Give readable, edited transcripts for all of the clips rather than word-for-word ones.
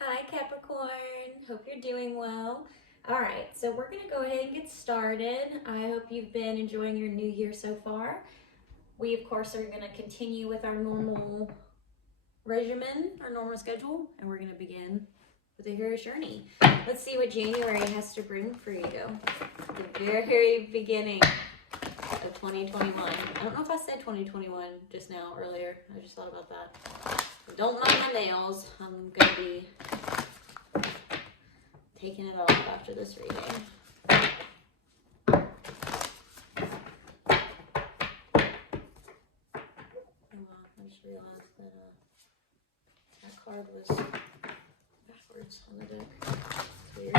Hi Capricorn, hope you're doing well. All right, so we're gonna go ahead and get started. I hope you've been enjoying your new year so far. We, of course, are gonna continue with our normal regimen, our normal schedule, and we're gonna begin with a hero's journey. Let's see what January has to bring for you. The very beginning of 2021. I don't know if I said 2021 just now earlier. I just thought about that. Don't mind my nails. I'm gonna be taking it off after this reading. Oh, I just realized that card was backwards on the deck. It's weird.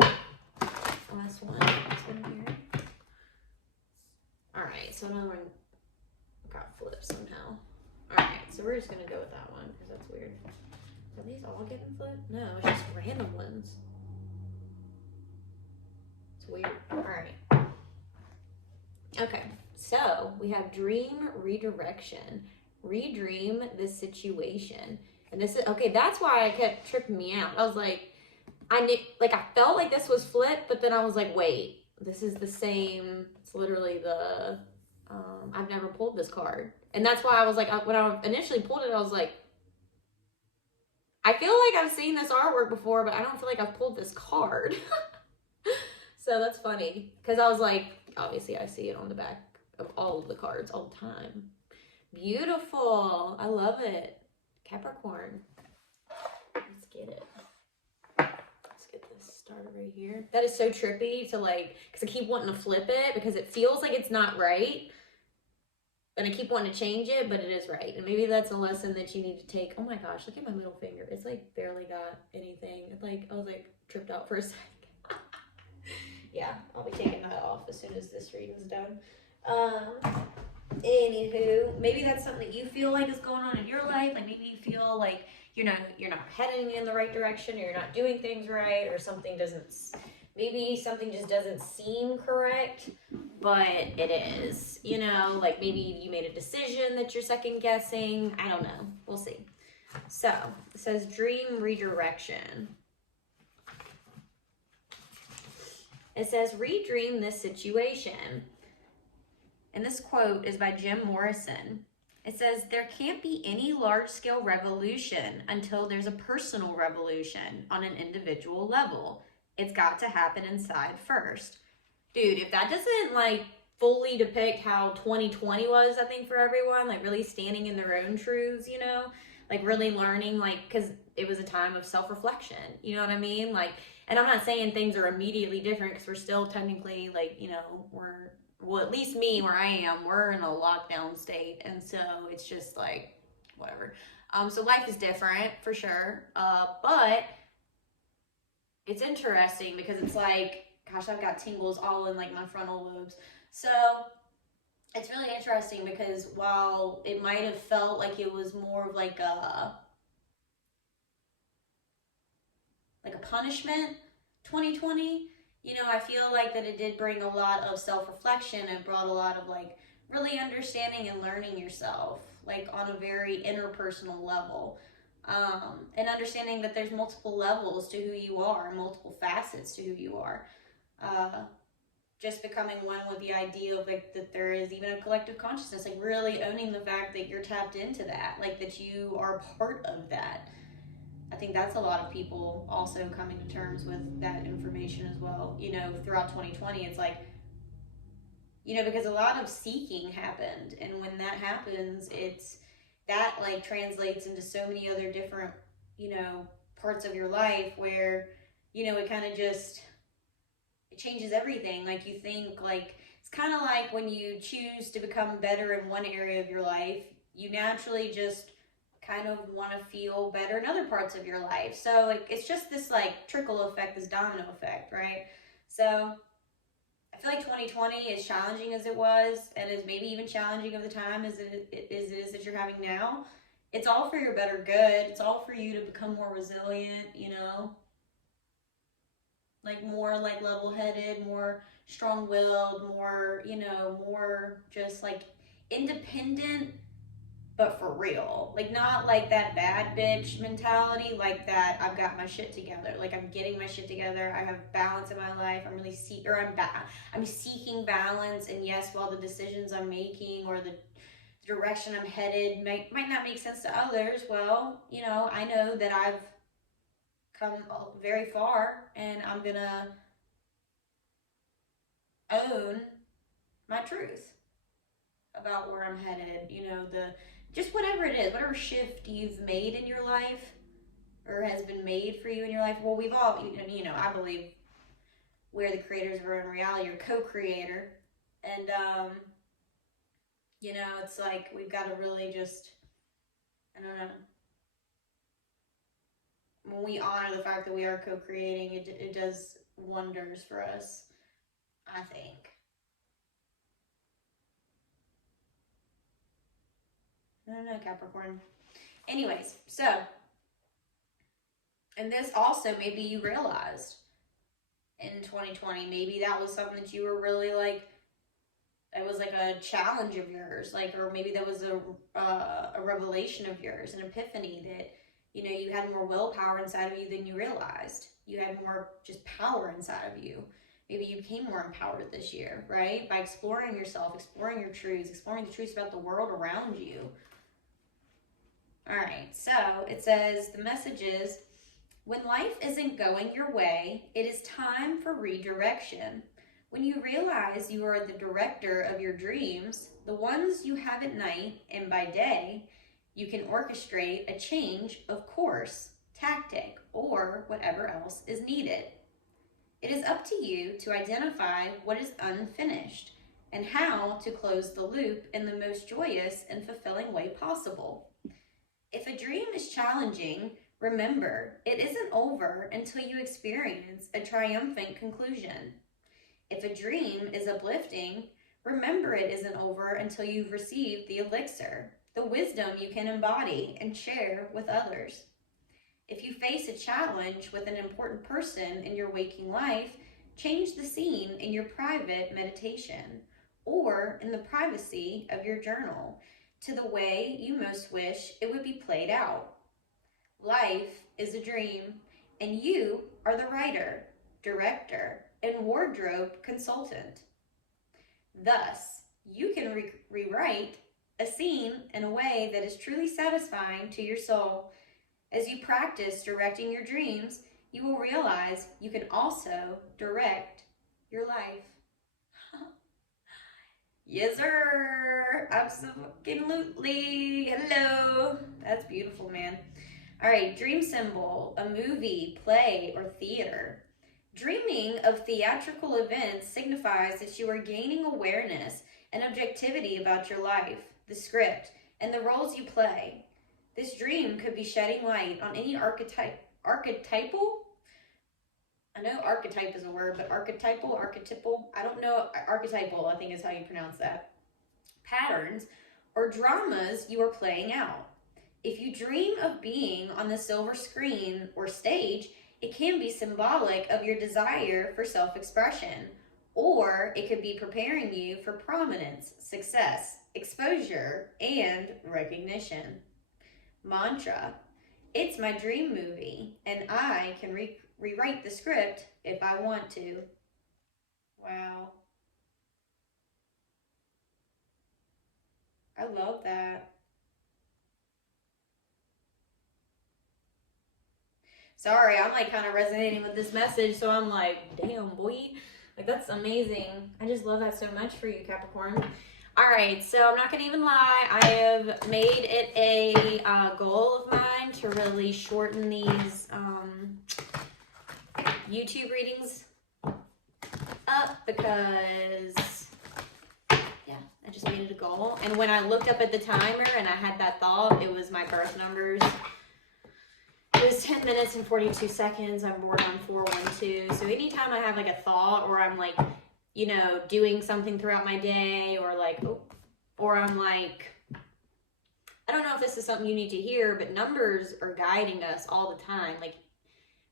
Alright, last one. This one here. Alright, so another one got flipped somehow. Alright, so we're just gonna go with that one because that's weird. Are these all getting flipped? No, it's just random ones. It's weird. Alright. Okay, so we have dream redirection. Redream this situation. And this is, okay, that's why it kept tripping me out. I was like, I felt like this was flipped, but then I was like, wait, this is the same. It's literally the, I've never pulled this card. And that's why I was like, when I initially pulled it, I was like, I feel like I've seen this artwork before, but I don't feel like I've pulled this card. So that's funny. Because I was like, obviously I see it on the back of all of the cards all the time. Beautiful. I love it. Capricorn. Let's get it. Let's get this started right here. That is so trippy to like, because I keep wanting to flip it because it feels like it's not right. And I keep wanting to change it, but it is right. And maybe that's a lesson that you need to take. Oh my gosh, look at my middle finger. It's like barely got anything. It's like, I was like tripped out for a second. Yeah, I'll be taking that off as soon as this reading's done. Anywho, maybe that's something that you feel like is going on in your life. Like maybe you feel like you're not heading in the right direction, or you're not doing things right, or something just doesn't seem correct, but it is. Like maybe you made a decision that you're second guessing. I don't know. We'll see. So it says dream redirection. It says redream this situation. And this quote is by Jim Morrison. It says, there can't be any large-scale revolution until there's a personal revolution on an individual level. It's got to happen inside first. Dude, if that doesn't like fully depict how 2020 was, I think, for everyone, like really standing in their own truths, like really learning, like, because it was a time of self-reflection, you know what I mean? Like, and I'm not saying things are immediately different because we're still technically like, well, at least me, where I am, we're in a lockdown state, and so it's just like whatever. So life is different for sure, but it's interesting because it's like, gosh, I've got tingles all in like my frontal lobes. So it's really interesting because while it might have felt like it was more of like a punishment, 2020, I feel like that it did bring a lot of self-reflection and brought a lot of like really understanding and learning yourself, like on a very interpersonal level. And understanding that there's multiple levels to who you are, multiple facets to who you are. Just becoming one with the idea of like that there is even a collective consciousness, like really owning the fact that you're tapped into that, like that you are part of that. I think that's a lot of people also coming to terms with that information as well. Throughout 2020, it's like, because a lot of seeking happened. And when that happens, that like translates into so many other different, parts of your life where, it kind of just, it changes everything. Like you think like, it's kind of like when you choose to become better in one area of your life, you naturally just kind of want to feel better in other parts of your life. So like it's just this like trickle effect, this domino effect, right? So I feel like 2020, as challenging as it was, and as maybe even challenging of the time as it is that you're having now, it's all for your better good. It's all for you to become more resilient, like more like level-headed, more strong-willed, more, more just like independent but for real. Like, not like that bad bitch mentality, like that I've got my shit together. Like, I'm getting my shit together. I have balance in my life. I'm really I'm seeking balance. And yes, while the decisions I'm making or the direction I'm headed might not make sense to others, well, you know, I know that I've come very far, and I'm gonna own my truth about where I'm headed. You know, just whatever it is, whatever shift you've made in your life or has been made for you in your life. Well, we've all, you know, I believe we're the creators of our own reality, or co-creator. And, you know, it's like we've got to really just, I don't know, when we honor the fact that we are co-creating, it does wonders for us, I think. I don't know, Capricorn. Anyways, so, and this also maybe you realized in 2020, maybe that was something that you were really like, it was like a challenge of yours, like, or maybe that was a revelation of yours, an epiphany that, you know, you had more willpower inside of you than you realized. You had more just power inside of you. Maybe you became more empowered this year, right? By exploring yourself, exploring your truths, exploring the truths about the world around you. All right, so it says the message is, when life isn't going your way, it is time for redirection. When you realize you are the director of your dreams, the ones you have at night and by day, you can orchestrate a change of course, tactic, or whatever else is needed. It is up to you to identify what is unfinished and how to close the loop in the most joyous and fulfilling way possible. If a dream is challenging, remember, it isn't over until you experience a triumphant conclusion. If a dream is uplifting, remember it isn't over until you've received the elixir, the wisdom you can embody and share with others. If you face a challenge with an important person in your waking life, change the scene in your private meditation or in the privacy of your journal to the way you most wish it would be played out. Life is a dream, and you are the writer, director, and wardrobe consultant. Thus, you can rewrite a scene in a way that is truly satisfying to your soul. As you practice directing your dreams, you will realize you can also direct your life. Yes, sir. Absolutely. Hello. That's beautiful, man. All right, dream symbol, a movie, play, or theater. Dreaming of theatrical events signifies that you are gaining awareness and objectivity about your life, the script, and the roles you play. This dream could be shedding light on any archetypal? I know archetype is a word, but archetypal, I don't know. Archetypal, I think is how you pronounce that. Patterns or dramas you are playing out. If you dream of being on the silver screen or stage, it can be symbolic of your desire for self-expression, or it could be preparing you for prominence, success, exposure, and recognition. Mantra: it's my dream movie, and I can rewrite the script if I want to. Wow. I love that. Sorry, I'm like kind of resonating with this message, so I'm like, damn, boy. Like, that's amazing. I just love that so much for you, Capricorn. All right, so I'm not going to even lie. I have made it a goal of mine to really shorten these YouTube readings up because, yeah, I just made it a goal. And when I looked up at the timer and I had that thought, it was my birth numbers. It was 10 minutes and 42 seconds. I'm born on 4/12. So anytime I have like a thought, or I'm like, you know, doing something throughout my day, or like, or I'm like, I don't know if this is something you need to hear, but numbers are guiding us all the time. Like,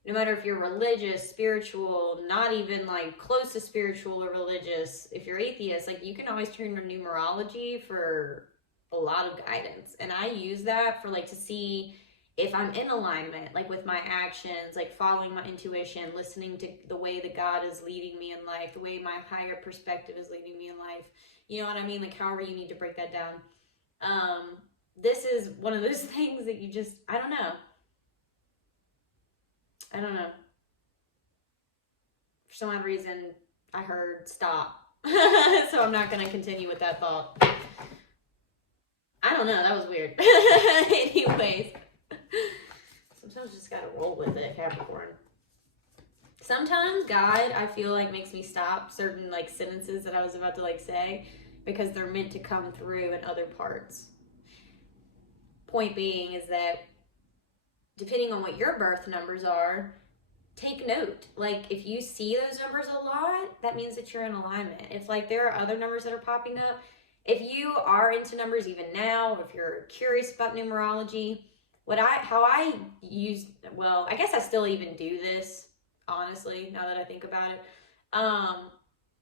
no matter if you're religious, spiritual, not even like close to spiritual or religious, if you're atheist, like, you can always turn to numerology for a lot of guidance. And I use that for like to see if I'm in alignment, like with my actions, like following my intuition, listening to the way that God is leading me in life, the way my higher perspective is leading me in life. You know what I mean? Like however you need to break that down. This is one of those things that you just, I don't know. For some odd reason, I heard stop. So I'm not going to continue with that thought. I don't know. That was weird. Anyways. Sometimes you just gotta roll with it, Capricorn. Sometimes God, I feel like, makes me stop certain like sentences that I was about to like say because they're meant to come through in other parts. Point being is that depending on what your birth numbers are, take note. Like if you see those numbers a lot, that means that you're in alignment. If like there are other numbers that are popping up, if you are into numbers even now, if you're curious about numerology, I guess I still even do this, honestly, now that I think about it.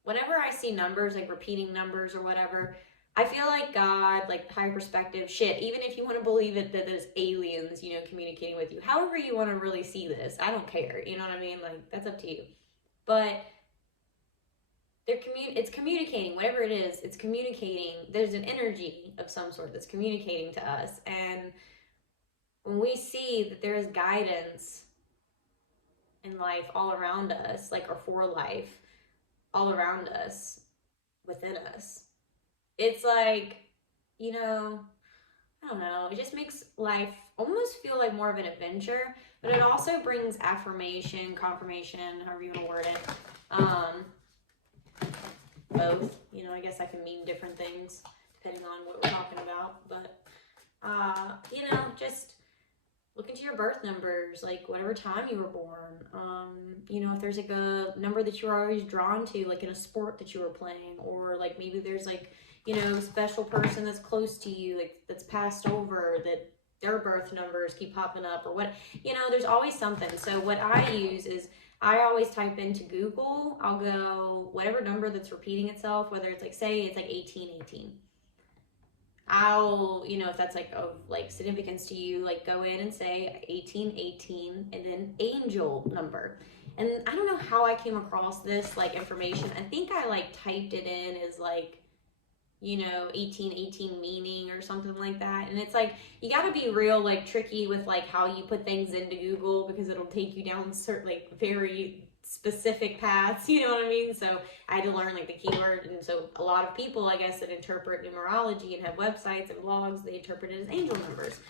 Whenever I see numbers, like repeating numbers or whatever, I feel like God, like higher perspective, shit, even if you want to believe it, that there's aliens, you know, communicating with you, however you want to really see this, I don't care, you know what I mean? Like, that's up to you. But it's communicating, whatever it is, it's communicating. There's an energy of some sort that's communicating to us. And when we see that there is guidance in life all around us, like, or for life, all around us, within us, it's like, you know, I don't know, it just makes life almost feel like more of an adventure, but it also brings affirmation, confirmation, however you want to word it. Both, you know, I guess I can mean different things depending on what we're talking about, but, you know, just look into your birth numbers, like whatever time you were born. You know, if there's like a number that you were always drawn to, like in a sport that you were playing, or like maybe there's like, you know, a special person that's close to you, like that's passed over, that their birth numbers keep popping up, or what, you know, there's always something. So what I use is I always type into Google, I'll go whatever number that's repeating itself, whether it's like, say it's like 1818. I'll, you know, if that's like of like significance to you, like go in and say 1818 and then angel number. And I don't know how I came across this like information. I think I like typed it in as like, you know, 1818 meaning or something like that. And it's like, you got to be real like tricky with like how you put things into Google, because it'll take you down certain like very specific paths, you know what I mean? So I had to learn like the keyword. And so a lot of people, I guess, that interpret numerology and have websites and blogs, they interpret it as angel numbers.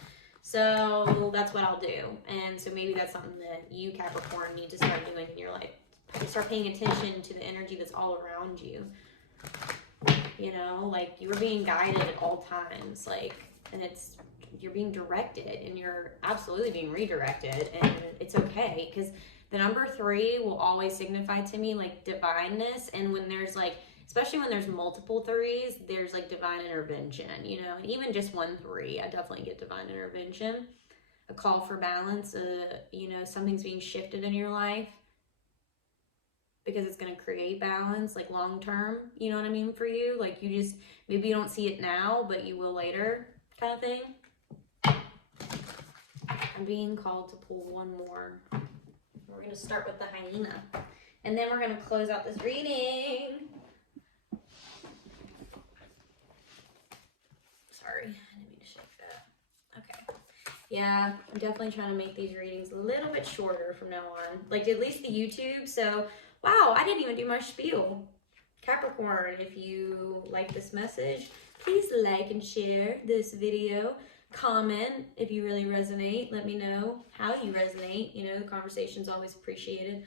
So that's what I'll do. And so maybe that's something that you, Capricorn, need to start doing in your life. Start paying attention to the energy that's all around you. You know, like you are being guided at all times, like, and you're being directed, and you're absolutely being redirected, and it's okay, because the number 3 will always signify to me like divineness. And when there's like, especially when there's multiple 3s, there's like divine intervention, you know, and even just 1 3, I definitely get divine intervention, a call for balance, you know, something's being shifted in your life, because it's going to create balance, like long term, you know what I mean, for you. Like you just, maybe you don't see it now, but you will later, kind of thing. I'm being called to pull one more. We're going to start with the hyena, and then we're going to close out this reading. Sorry, I didn't mean to shake that. Okay. Yeah, I'm definitely trying to make these readings a little bit shorter from now on, like at least the YouTube. So wow, I didn't even do my spiel. Capricorn, if you like this message, please like and share this video. Comment if you really resonate. Let me know how you resonate. You know, the conversation's always appreciated.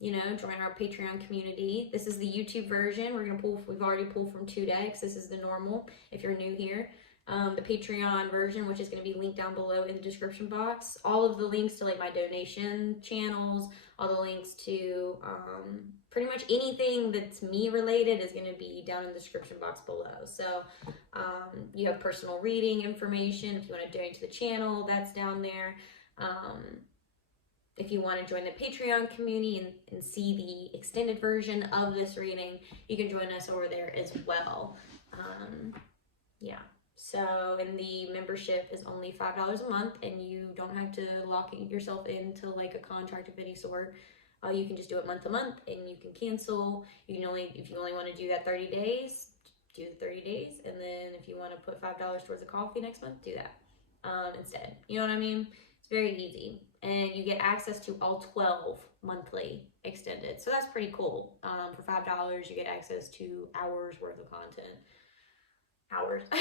You know, join our Patreon community. This is the YouTube version. We've already pulled from 2 decks. This is the normal, if you're new here. The Patreon version, which is going to be linked down below in the description box. All of the links to like my donation channels, all the links to pretty much anything that's me related is going to be down in the description box below. So you have personal reading information. If you want to donate to the channel, that's down there. If you want to join the Patreon community and see the extended version of this reading, you can join us over there as well. Yeah. So, and the membership is only $5 a month, and you don't have to lock yourself into like a contract of any sort. You can just do it month to month, and you can cancel. You can only, if you only want to do that 30 days, do the 30 days, and then if you want to put $5 towards a coffee next month, do that instead. You know what I mean? It's very easy, and you get access to all 12 monthly extended. So that's pretty cool. For $5, you get access to hours worth of content. Hours. And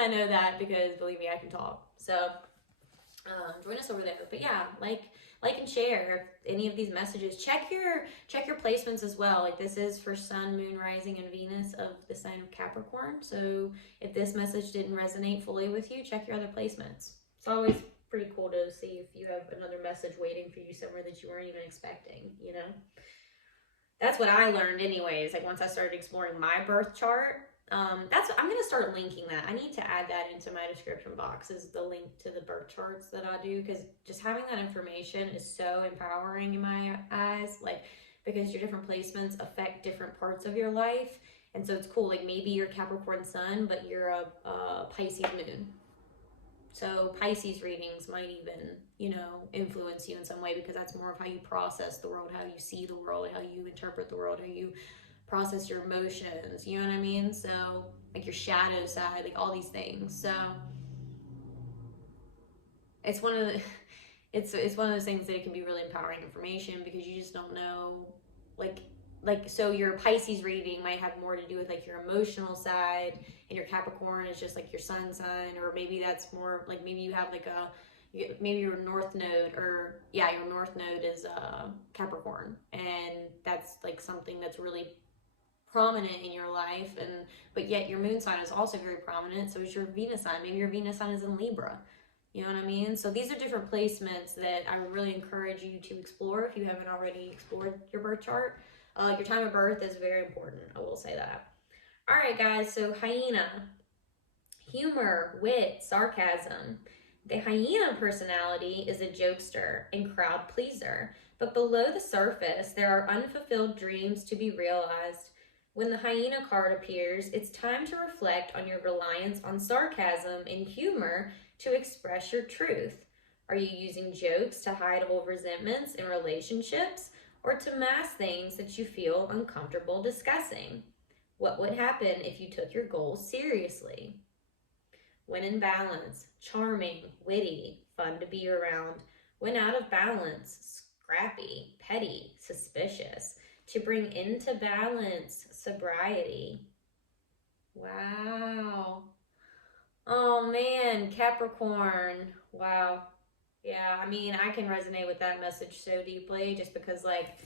I know that because, believe me, I can talk. So join us over there. But yeah, like and share any of these messages. Check your placements as well. Like, this is for Sun, Moon, Rising, and Venus of the sign of Capricorn. So if this message didn't resonate fully with you, check your other placements. It's always pretty cool to see if you have another message waiting for you somewhere that you weren't even expecting, you know? That's what I learned anyways. Like, once I started exploring my birth chart, I'm going to start linking that. I need to add that into my description box, is the link to the birth charts that I do, because just having that information is so empowering in my eyes, like, because your different placements affect different parts of your life. And so it's cool. Like, maybe you're Capricorn Sun, but you're a Pisces Moon. So Pisces readings might even, influence you in some way, because that's more of how you process the world, how you see the world, how you interpret the world, how you process your emotions, you know what I mean? So, like, your shadow side, like, all these things. So it's one of the it's one of those things that it can be really empowering information, because you just don't know, like so your Pisces reading might have more to do with like your emotional side, and your Capricorn is just like your sun sign, or maybe that's more like, maybe you have like maybe your north node, or your north node is Capricorn, and that's like something that's really prominent in your life, but yet your moon sign is also very prominent. So is your Venus sign. Maybe your Venus sign is in Libra. You know what I mean? So these are different placements that I really encourage you to explore if you haven't already explored your birth chart. Your time of birth is very important. I will say that. All right, guys. So hyena, humor, wit, sarcasm. The hyena personality is a jokester and crowd pleaser, but below the surface, there are unfulfilled dreams to be realized. When the hyena card appears, it's time to reflect on your reliance on sarcasm and humor to express your truth. Are you using jokes to hide old resentments in relationships, or to mask things that you feel uncomfortable discussing? What would happen if you took your goals seriously? When in balance, charming, witty, fun to be around. When out of balance, scrappy, petty, suspicious. To bring into balance, sobriety. Wow. Oh man, Capricorn. Wow. Yeah, I mean, I can resonate with that message so deeply, just because, like,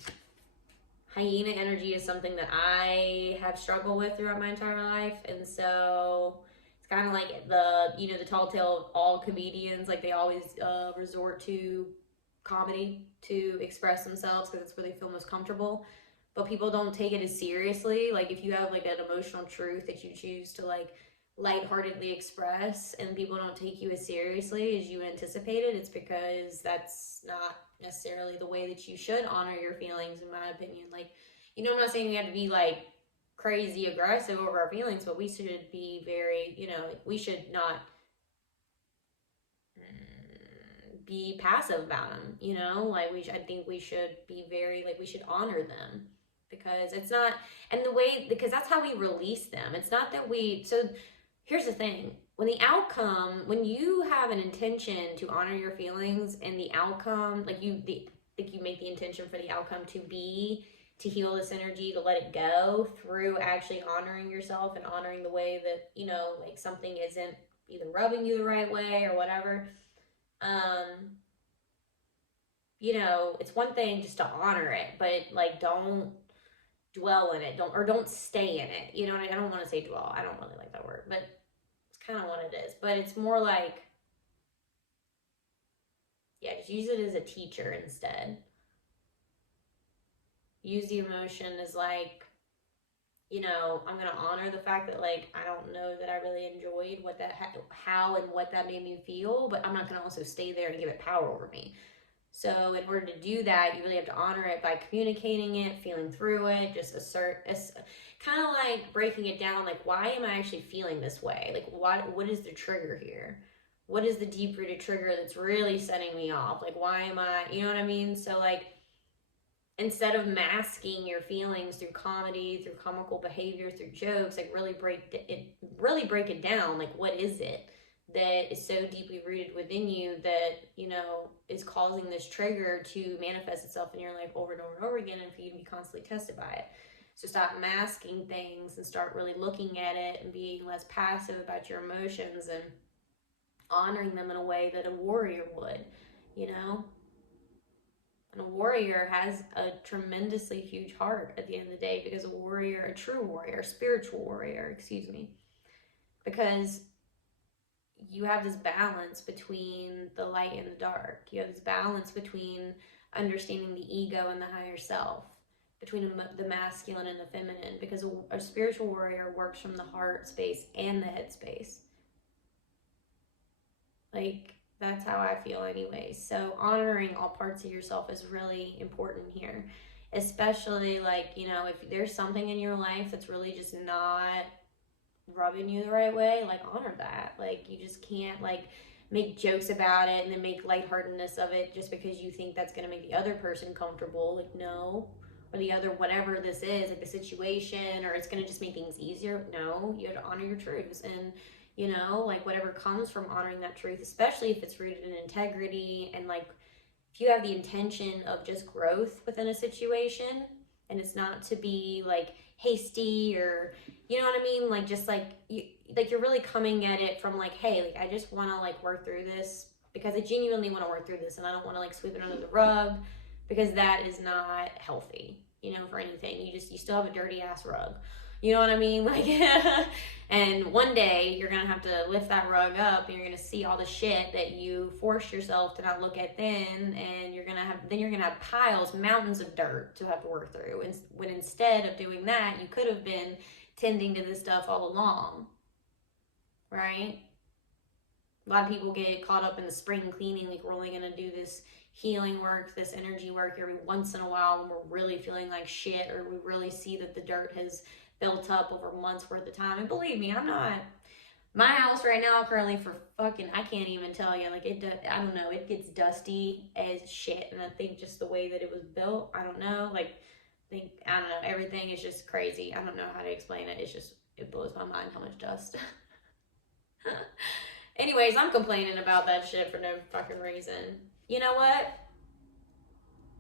hyena energy is something that I have struggled with throughout my entire life. And so it's kind of like the tall tale of all comedians. Like, they always resort to comedy to express themselves, because it's where they feel most comfortable. But people don't take it as seriously. Like, if you have like an emotional truth that you choose to like lightheartedly express, and people don't take you as seriously as you anticipated, it's because that's not necessarily the way that you should honor your feelings, in my opinion. Like, I'm not saying we have to be like crazy aggressive over our feelings, but we should be very, we should not be passive about them, like I think we should be very, like, we should honor them, because it's not, and the way, because that's how we release them. It's not that so here's the thing. When you have an intention to honor your feelings, and the outcome, like you make the intention for the outcome to be to heal this energy, to let it go through actually honoring yourself and honoring the way that, like something isn't either rubbing you the right way or whatever. It's one thing just to honor it, but like, don't dwell in it. Don't stay in it. I don't want to say dwell. I don't really like that word, but kind of what it is. But it's more like, just use it as a teacher instead. Use the emotion as like, I'm going to honor the fact that, like, I don't know that I really enjoyed how and what that made me feel, but I'm not going to also stay there and give it power over me. So in order to do that, you really have to honor it by communicating it, feeling through it, just kind of like breaking it down. Like, why am I actually feeling this way? Like, what is the trigger here? What is the deep rooted trigger that's really setting me off? Like, why am I, you know what I mean? So like, instead of masking your feelings through comedy, through comical behavior, through jokes, like really break it down. Like, what is it that is so deeply rooted within you that, you know, is causing this trigger to manifest itself in your life over and over and over again, and for you to be constantly tested by it? So stop masking things and start really looking at it and being less passive about your emotions and honoring them in a way that a warrior would, you know? And a warrior has a tremendously huge heart at the end of the day, because a true warrior, a spiritual warrior, because you have this balance between the light and the dark. You have this balance between understanding the ego and the higher self, between the masculine and the feminine, because a spiritual warrior works from the heart space and the head space. Like, that's how I feel anyways. So honoring all parts of yourself is really important here. Especially, like, you know, if there's something in your life that's really just not rubbing you the right way, like, honor that. Like, you just can't, like, make jokes about it and then make lightheartedness of it just because you think that's going to make the other person comfortable. Like, no. Or the other, whatever this is, like the situation, or it's going to just make things easier. No, you have to honor your truths. And you know, like, whatever comes from honoring that truth, especially if it's rooted in integrity, and like, if you have the intention of just growth within a situation, and it's not to be like hasty, or, you know what I mean, like, just like you're really coming at it from like, hey, like, I just want to like work through this because I genuinely want to work through this, and I don't want to like sweep it under the rug, because that is not healthy, you know, for anything. You still have a dirty ass rug. You know what I mean? Like, and one day you're going to have to lift that rug up, and you're going to see all the shit that you forced yourself to not look at then. And you're going to have piles, mountains of dirt to have to work through. And when instead of doing that, you could have been tending to this stuff all along. Right? A lot of people get caught up in the spring cleaning, like, we're only going to do this healing work, this energy work every once in a while when we're really feeling like shit, or we really see that the dirt has built up over months worth of time. And believe me, my house right now currently, for fucking, I can't even tell you, like, I don't know, it gets dusty as shit. And I think just the way that it was built, I don't know, like, I don't know, everything is just crazy. I don't know how to explain it. It blows my mind how much dust. Anyways, I'm complaining about that shit for no fucking reason. You know what?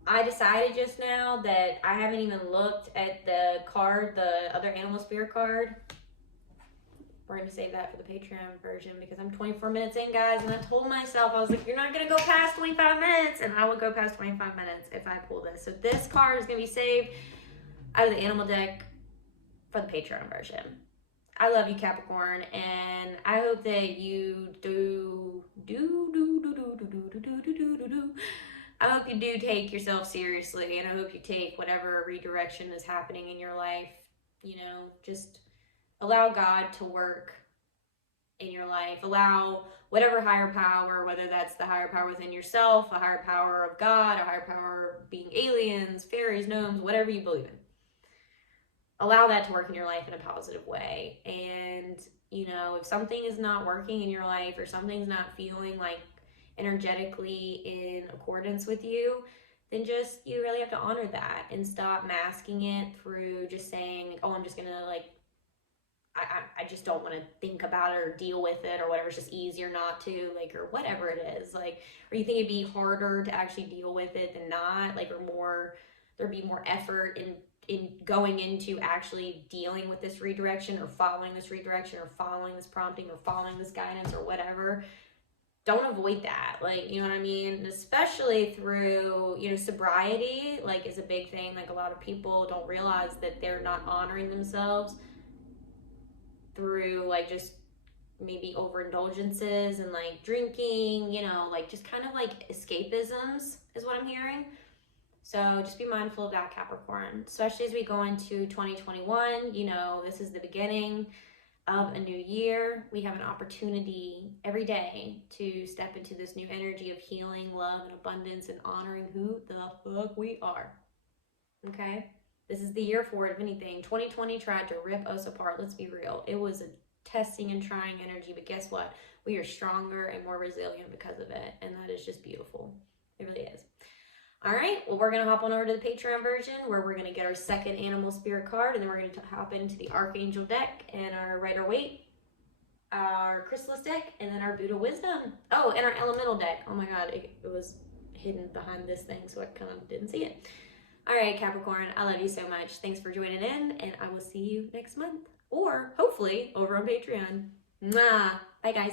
I decided just now that I haven't even looked at the card, the other animal spirit card. We're going to save that for the Patreon version, because I'm 24 minutes in, guys, and I told myself, I was like, you're not going to go past 25 minutes, and I will go past 25 minutes if I pull this. So this card is going to be saved out of the animal deck for the Patreon version. I love you, Capricorn, and I hope that you I hope you do take yourself seriously, and I hope you take whatever redirection is happening in your life. You know, just allow God to work in your life. Allow whatever higher power, whether that's the higher power within yourself, a higher power of God, a higher power being aliens, fairies, gnomes, whatever you believe in. Allow that to work in your life in a positive way. And, you know, if something is not working in your life, or something's not feeling like energetically in accordance with you, then just, you really have to honor that and stop masking it through just saying, oh, I'm just gonna, like, I just don't want to think about it or deal with it, or whatever. It's just easier not to, like, or whatever it is, like, or you think it'd be harder to actually deal with it than not, like, or more, there'd be more effort in going into actually dealing with this redirection, or following this redirection, or following this prompting, or following this guidance, or whatever. Don't avoid that, like, you know what I mean? And especially through, you know, sobriety, like, is a big thing. Like, a lot of people don't realize that they're not honoring themselves through, like, just maybe overindulgences and, like, drinking, you know, like, just kind of like escapisms is what I'm hearing. So just be mindful of that, Capricorn, especially as we go into 2021. You know, this is the beginning of a new year. We have an opportunity every day to step into this new energy of healing, love, and abundance, and honoring who the fuck we are. Okay? This is the year for it, if anything. 2020 tried to rip us apart. Let's be real. It was a testing and trying energy, but guess what? We are stronger and more resilient because of it, and that is just beautiful. It really is. All right, well, we're going to hop on over to the Patreon version where we're going to get our second animal spirit card, and then we're going to hop into the Archangel deck and our Rider Waite, our Chrysalis deck, and then our Buddha Wisdom. Oh, and our Elemental deck. Oh my God, it was hidden behind this thing, so I kind of didn't see it. All right, Capricorn, I love you so much. Thanks for joining in, and I will see you next month, or hopefully over on Patreon. Mwah! Bye, guys.